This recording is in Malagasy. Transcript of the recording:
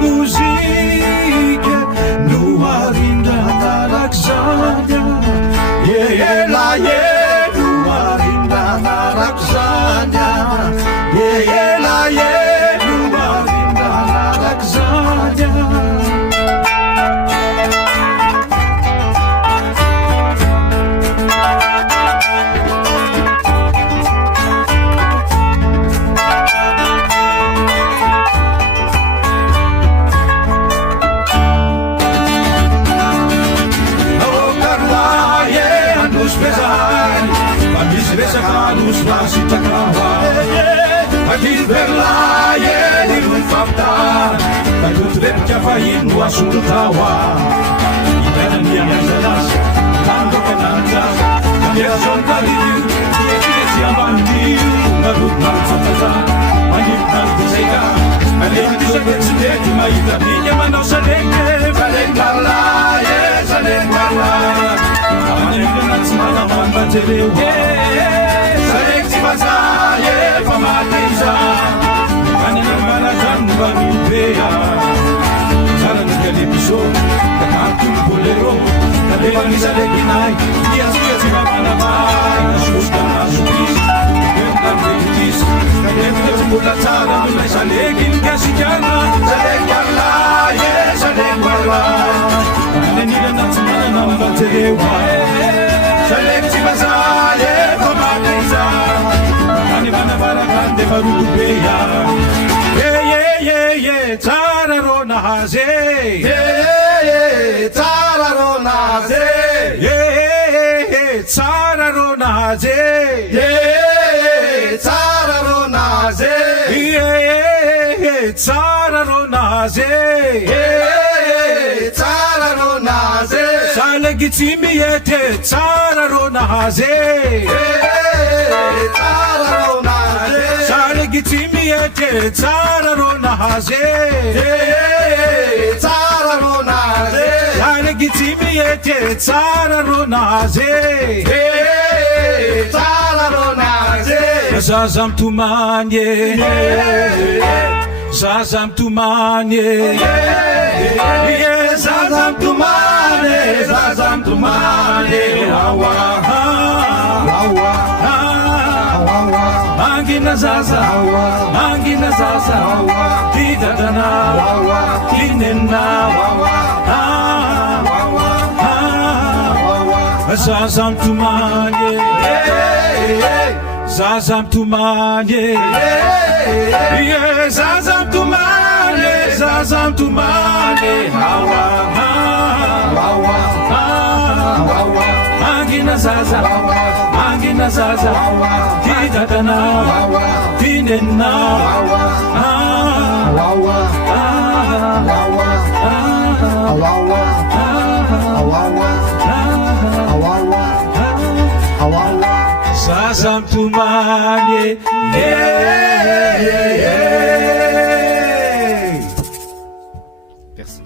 mozike no arindranarakzanya elae no arindranarakzanya elae no arindranarakzanya Verlaie dirun fapta Takut repcafain wasul tawa Ibadan yang jelas Tanto penantas Dia songgaliu Dia siapan diu Ngarut marut sapata Manip nanti sega Alem tu sebet sedek Maita ninya manau sedeke Saleng verlaie Saleng verlaie Amanem dengan semalaman Bajelewa Saleng sibasaye Pamatisa Bamipea Saran kalipiso Kakakin bolero Kalewang isa leginay Diya si mamanamay Nasusta na supis Kentang bejutis Kayemta sumulat saran Nulay sa legin kasi jana Sa legarlaye Sa legwarlay Kananila ng semana ng bagterewa Sa legsibasaye Pamatisa Kanibanabarakande Marutubeya Tararo nahaze tararo nahaze tararo nahaze tararo nahaze tararo nahaze tararo nahaze salegitsimiyete tararo nahaze tararo nahaze salegitsimiyete tararo nahaze tararo nahaze salegitsimiyete tararo nahaze tararo nahaze zazam tumanye zazam tumanye zazam tumane zazam tumane hawa hawa Angina zaza, angina zaza, didadana, dinena, zazam tumanye, zazam tumanye, zazam tumanye, zazam tumanye, hawa, angina zaza, angina zaza, didadana, dinena, zazam tumanye, Merci.